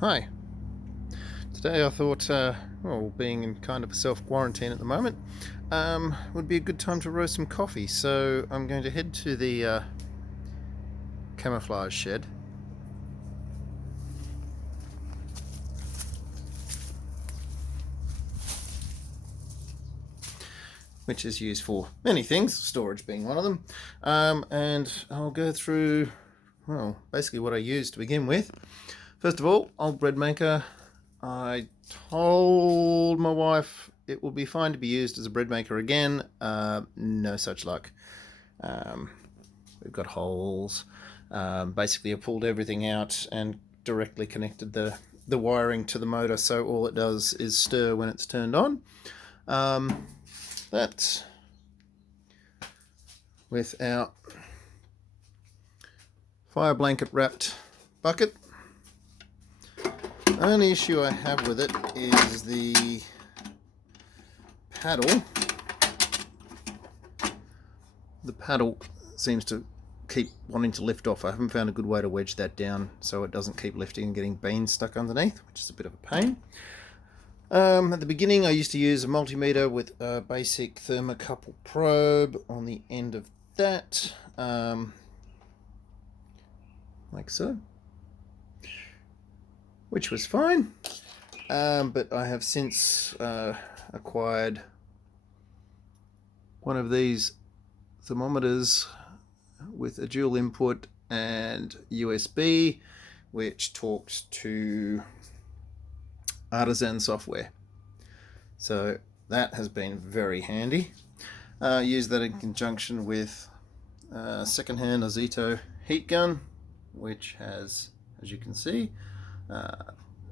Hi. Today I thought, well, being in kind of a self-quarantine at the moment, would be a good time to roast some coffee. So I'm going to head to the camouflage shed. Which is used for many things, storage being one of them. And I'll go through, well, basically what I use to begin with. First of all, old bread maker. I told my wife it will be fine to be used as a bread maker again. No such luck. We've got holes. Basically, I pulled everything out and directly connected the wiring to the motor, so all it does is stir when it's turned on. That's with our fire blanket wrapped bucket. The only issue I have with it is the paddle. The paddle seems to keep wanting to lift off. I haven't found a good way to wedge that down so it doesn't keep lifting and getting beans stuck underneath, which is a bit of a pain. At the beginning I used to use a multimeter with a basic thermocouple probe on the end of that, like so, which was fine, but I have since acquired one of these thermometers with a dual input and USB, which talks to Artisan software. So that has been very handy. Use that in conjunction with secondhand Ozito heat gun, which has, as you can see,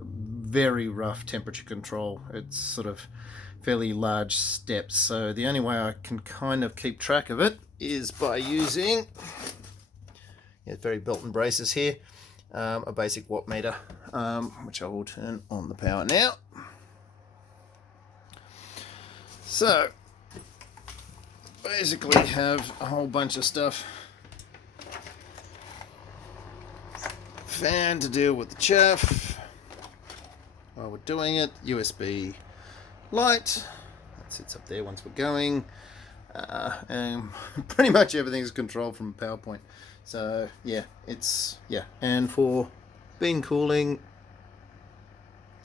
very rough temperature control. It's sort of fairly large steps, so the only way I can kind of keep track of it is by using, very belt and braces here, a basic watt meter, which I will turn on the power now. So basically have a whole bunch of stuff. Fan to deal with the chaff while we're doing it, USB light that sits up there once we're going, and pretty much everything is controlled from PowerPoint. So and for bean cooling,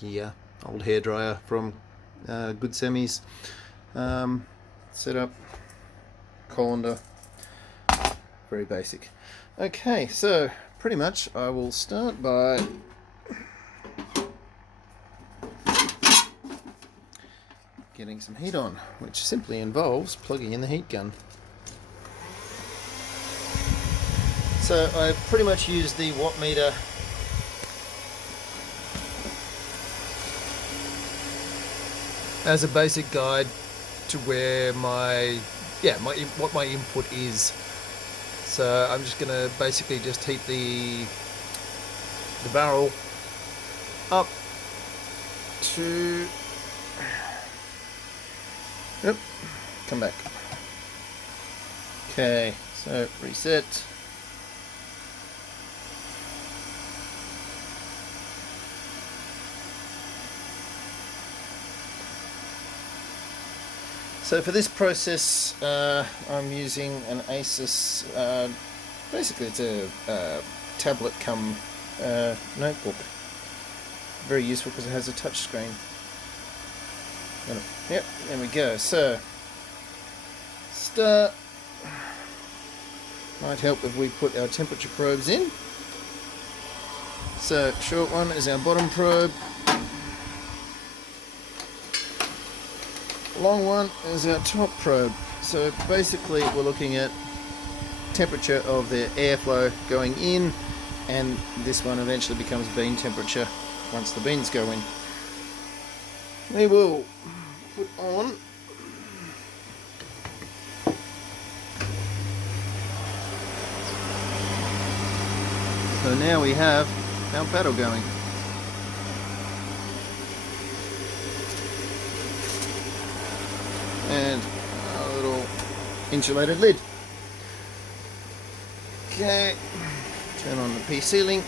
old hairdryer from Good Semis, setup, colander, very basic. Okay, so pretty much I will start by getting some heat on, which simply involves plugging in the heat gun. So I pretty much use the watt meter as a basic guide to where what my input is. So I'm just going to basically just heat the barrel up to, come back. Okay, so reset. So for this process, I'm using an Asus, basically it's a tablet come notebook. Very useful because it has a touch screen. Yep, there we go. So, start. Might help if we put our temperature probes in. So, short one is our bottom probe. Long one is our top probe. So basically we're looking at temperature of the airflow going in, and this one eventually becomes bean temperature once the beans go in. We will put on so now we have our paddle going. And a little insulated lid. Okay, turn on the PC link.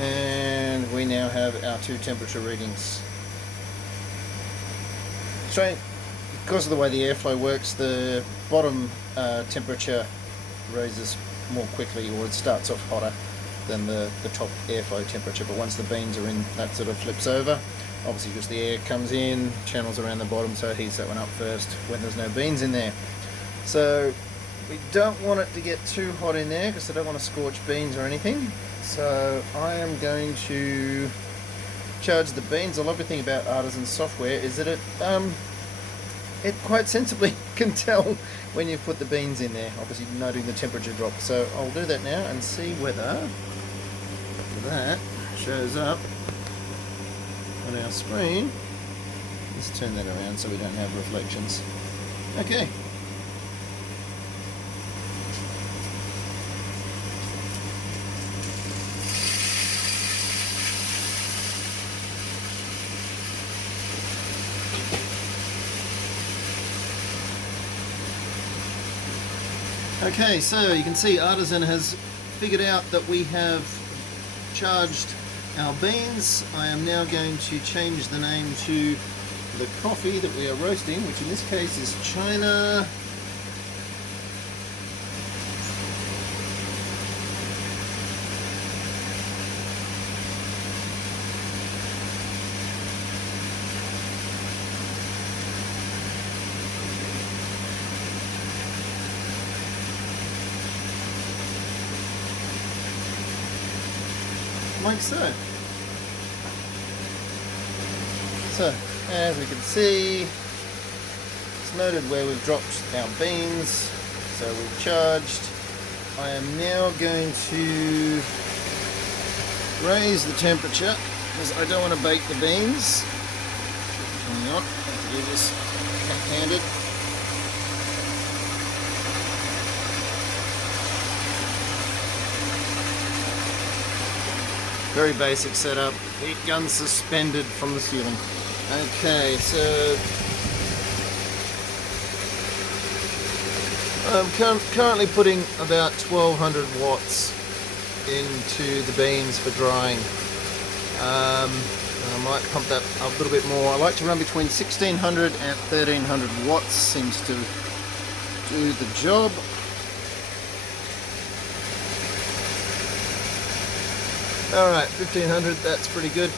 And we now have our 2 temperature readings. Strange, because of the way the airflow works, the bottom temperature raises more quickly, or it starts off hotter than the top airflow temperature, but once the beans are in, that sort of flips over. Obviously because the air comes in, channels around the bottom, so it heats that one up first when there's no beans in there. So we don't want it to get too hot in there because I don't want to scorch beans or anything. So I am going to charge the beans. The lovely thing about Artisan software is that it quite sensibly can tell when you've put the beans in there, obviously noting the temperature drop. So I'll do that now and see whether that shows up on our screen. Let's turn that around so we don't have reflections. Okay. Okay, so you can see Artisan has figured out that we have charged our beans. I am now going to change the name to the coffee that we are roasting, which in this case is China. Like so. So, as we can see, it's noted where we've dropped our beans, so we've charged. I am now going to raise the temperature because I don't want to bake the beans. Hang on, I have to do this hand-handed. Very basic setup, heat gun suspended from the ceiling. Okay, so I'm currently putting about 1200 watts into the beans for drying. I might pump that up a little bit more. I like to run between 1600 and 1300 watts, seems to do the job. Alright, 1500, that's pretty good.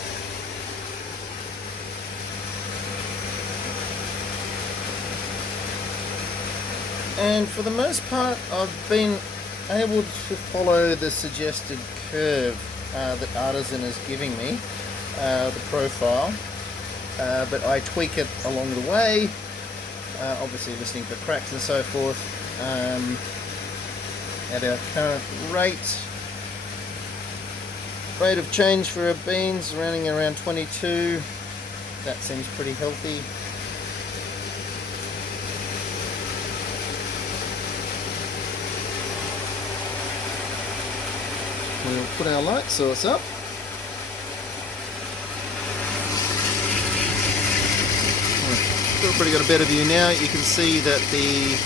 And for the most part, I've been able to follow the suggested curve that Artisan is giving me, the profile, but I tweak it along the way, obviously listening for cracks and so forth. At our current rate of change for our beans, running around 22. That seems pretty healthy. We'll put our light source up. Still pretty got a better view now. You can see that the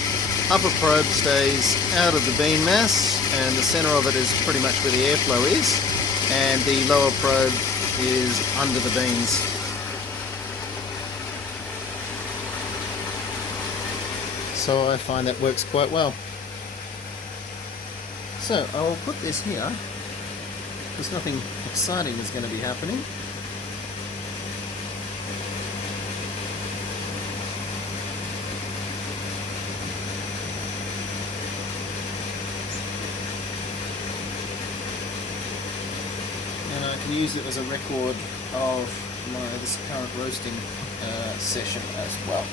upper probe stays out of the bean mass and the center of it is pretty much where the airflow is, and the lower probe is under the beans. So I find that works quite well. So I will put this here because nothing exciting is going to be happening. And I can use it as a record of this current roasting session as well.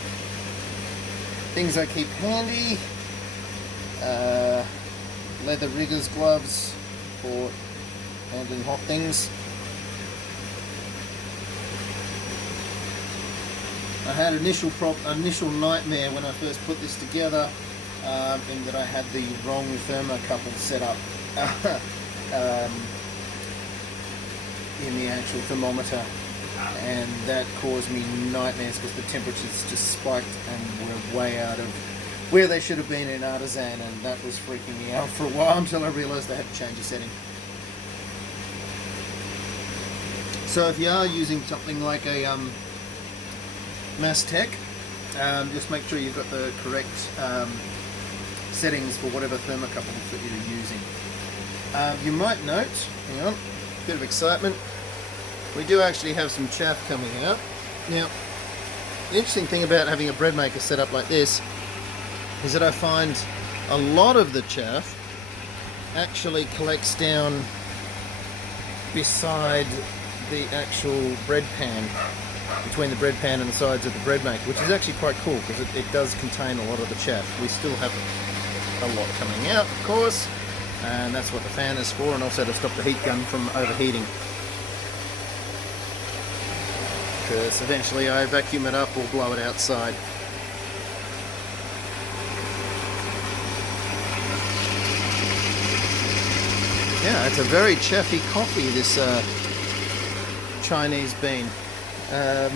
Things I keep handy: leather riggers gloves for handling hot things. I had initial nightmare when I first put this together, in that I had the wrong thermocouple set up in the actual thermometer, and that caused me nightmares because the temperatures just spiked and were way out of where they should have been in Artisan, and that was freaking me out for a while until I realized I had to change the setting. So if you are using something like a Mastech, just make sure you've got the correct settings for whatever thermocouples that you're using. You might note, hang on, bit of excitement, we do actually have some chaff coming out. Now, the interesting thing about having a bread maker set up like this is that I find a lot of the chaff actually collects down beside the actual bread pan, between the bread pan and the sides of the bread maker, which is actually quite cool because it does contain a lot of the chaff. We still have a lot coming out, of course, and that's what the fan is for, and also to stop the heat gun from overheating. Because eventually I vacuum it up or blow it outside. Yeah, it's a very chaffy coffee, this Chinese bean. I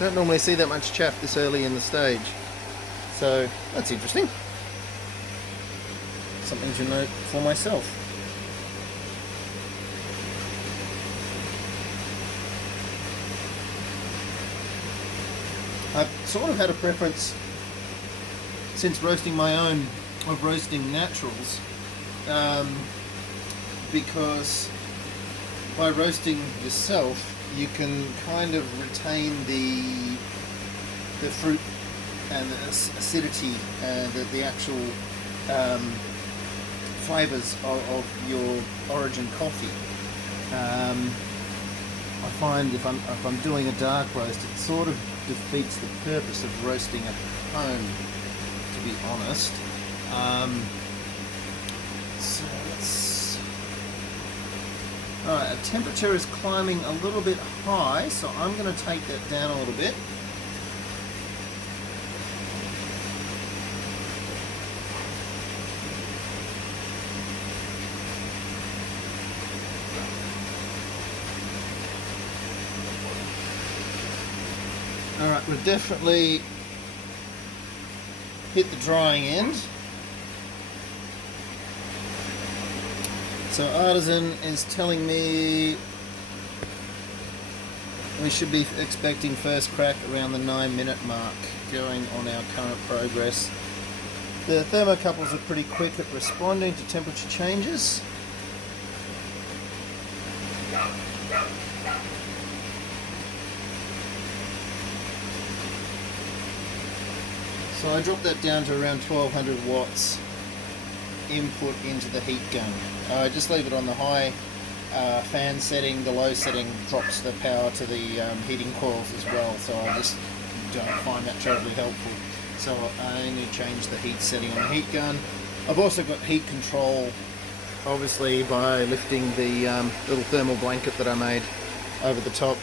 don't normally see that much chaff this early in the stage, so that's interesting. Something to note for myself. I've sort of had a preference since roasting my own of roasting naturals, because by roasting yourself you can kind of retain the fruit and the acidity and the actual flavours of your origin coffee. I find if I'm doing a dark roast, it sort of defeats the purpose of roasting at home, to be honest. So let's... Alright, our temperature is climbing a little bit high, so I'm going to take that down a little bit. Alright, we've definitely hit the drying end. So Artisan is telling me we should be expecting first crack around the 9-minute mark going on our current progress. The thermocouples are pretty quick at responding to temperature changes. So I dropped that down to around 1200 watts input into the heat gun. I just leave it on the high fan setting. The low setting drops the power to the heating coils as well, so I just don't find that terribly helpful. So I only change the heat setting on the heat gun. I've also got heat control, obviously, by lifting the little thermal blanket that I made over the top.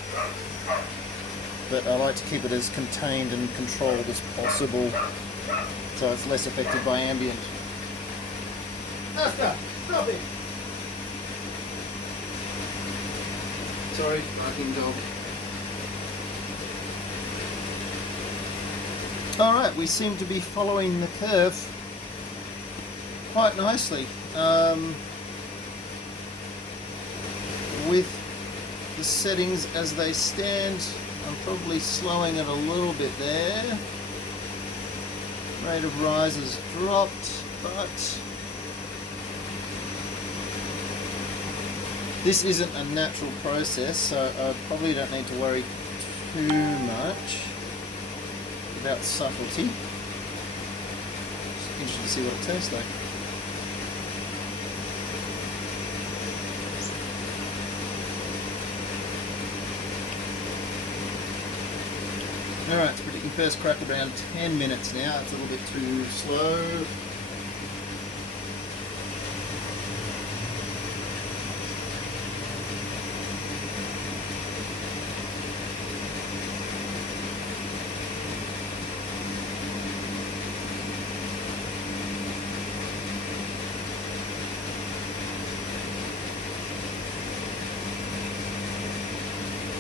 But I like to keep it as contained and controlled as possible, so it's less affected by ambient. Asta, stop it! Sorry, barking dog. Alright, we seem to be following the curve quite nicely. With the settings as they stand, I'm probably slowing it a little bit there. Rate of rise has dropped, but this isn't a natural process, so I probably don't need to worry too much about subtlety. Just interested to see what it tastes like. Alright, it's predicting first crack around 10 minutes now. It's a little bit too slow.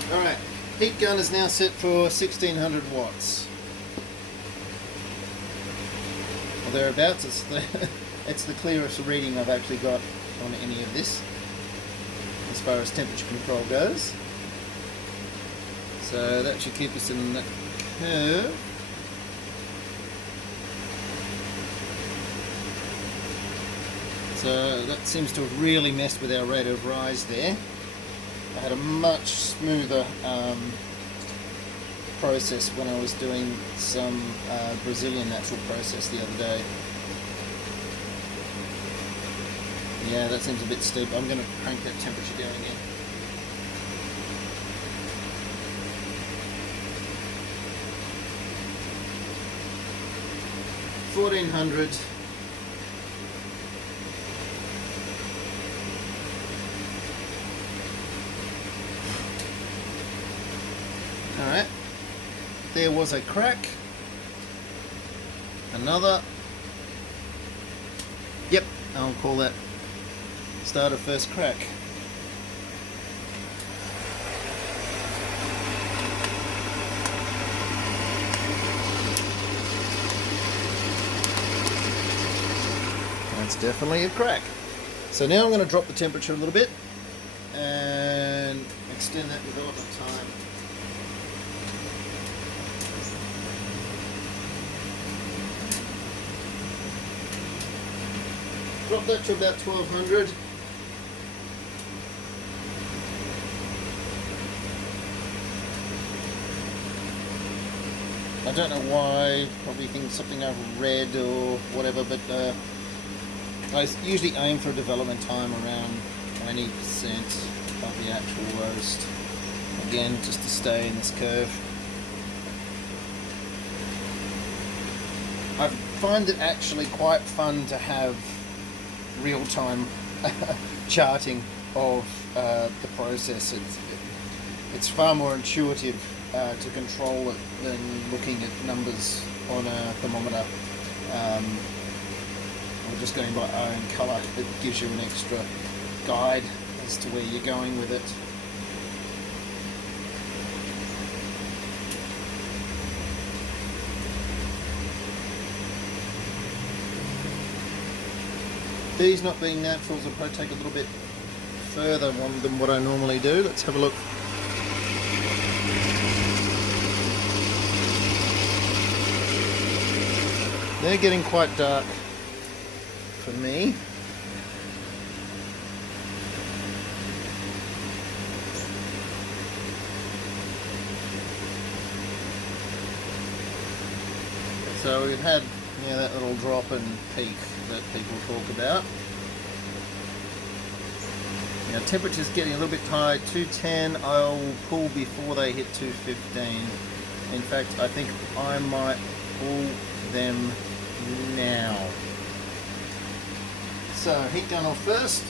Alright, heat gun is now set for 1600 watts. Or thereabouts. It's the clearest reading I've actually got on any of this, as far as temperature control goes. So that should keep us in that curve. So that seems to have really messed with our rate of rise there. I had a much smoother process when I was doing some Brazilian natural process the other day. Yeah, that seems a bit steep. I'm going to crank that temperature down again. $1400. Alright, there was a crack, another, yep, I'll call that start of first crack. That's definitely a crack. So now I'm going to drop the temperature a little bit and extend that development time. Drop that to about 1200. I don't know why, probably think something over red or whatever, but I usually aim for a development time around 20% of the actual roast. Again, just to stay in this curve. I find it actually quite fun to have real-time charting of the process. It's far more intuitive to control it than looking at numbers on a thermometer or just going by eye and colour. It gives you an extra guide as to where you're going with it. These not being naturals will probably take a little bit further than what I normally do. Let's have a look. They're getting quite dark for me. So we've had that little drop and peak that people talk about. Now temperature's getting a little bit high. 210 I'll pull before they hit 215. In fact, I think I might pull them now. So heat gun off first.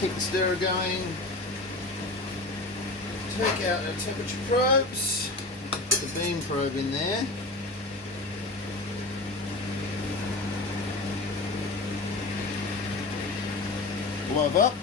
Keep the stirrer going. Take out our temperature probes. Put the beam probe in there. Blow up.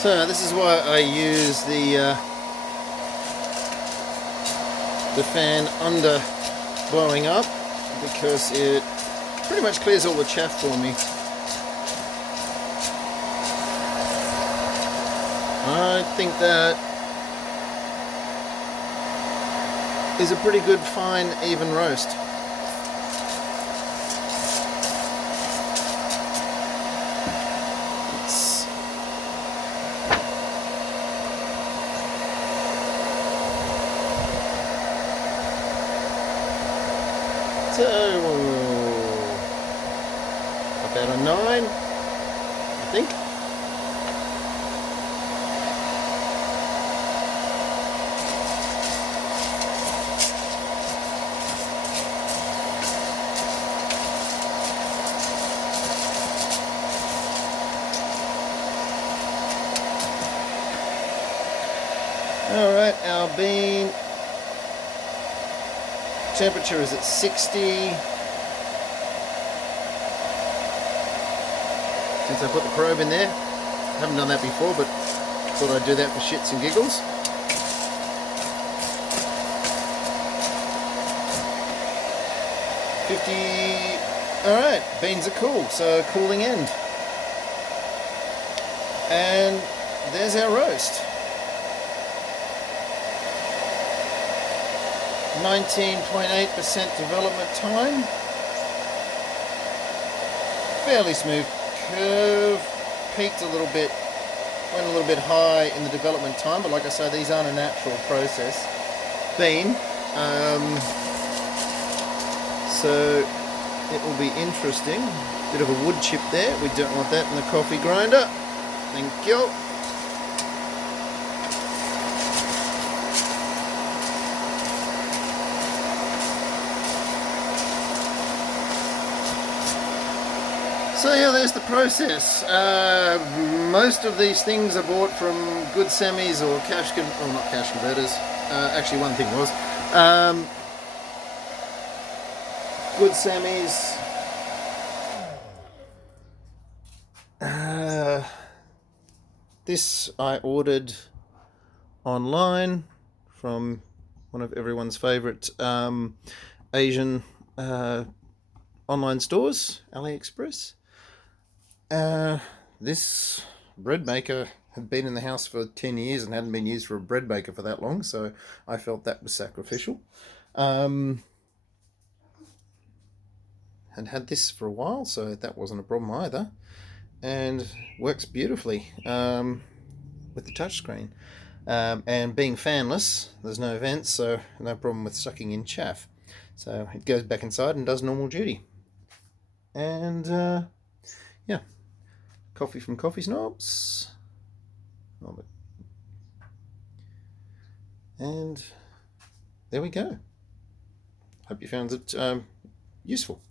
So this is why I use the fan under blowing up, because it pretty much clears all the chaff for me. I think that is a pretty good, fine, even roast. So about a 9, I think. Alright, our bean temperature is at 60. Since I put the probe in there, haven't done that before, but thought I'd do that for shits and giggles. Alright, beans are cool, so cooling end. And there's our roast. 19.8% development time. Fairly smooth curve. Peaked a little bit, went a little bit high in the development time, but like I say, these aren't a natural process. Bean. So it will be interesting. Bit of a wood chip there. We don't want that in the coffee grinder. Thank you. So yeah, there's the process. Most of these things are bought from good semis or cash, or not cash converters. Actually, one thing was good semis. This I ordered online from one of everyone's favourite Asian online stores, AliExpress. This bread maker had been in the house for 10 years and hadn't been used for a bread maker for that long, so I felt that was sacrificial. And had this for a while, so that wasn't a problem either. And works beautifully with the touchscreen. And being fanless, there's no vents, so no problem with sucking in chaff. So it goes back inside and does normal duty. And yeah, coffee from Coffee Snobs. And there we go. Hope you found it useful.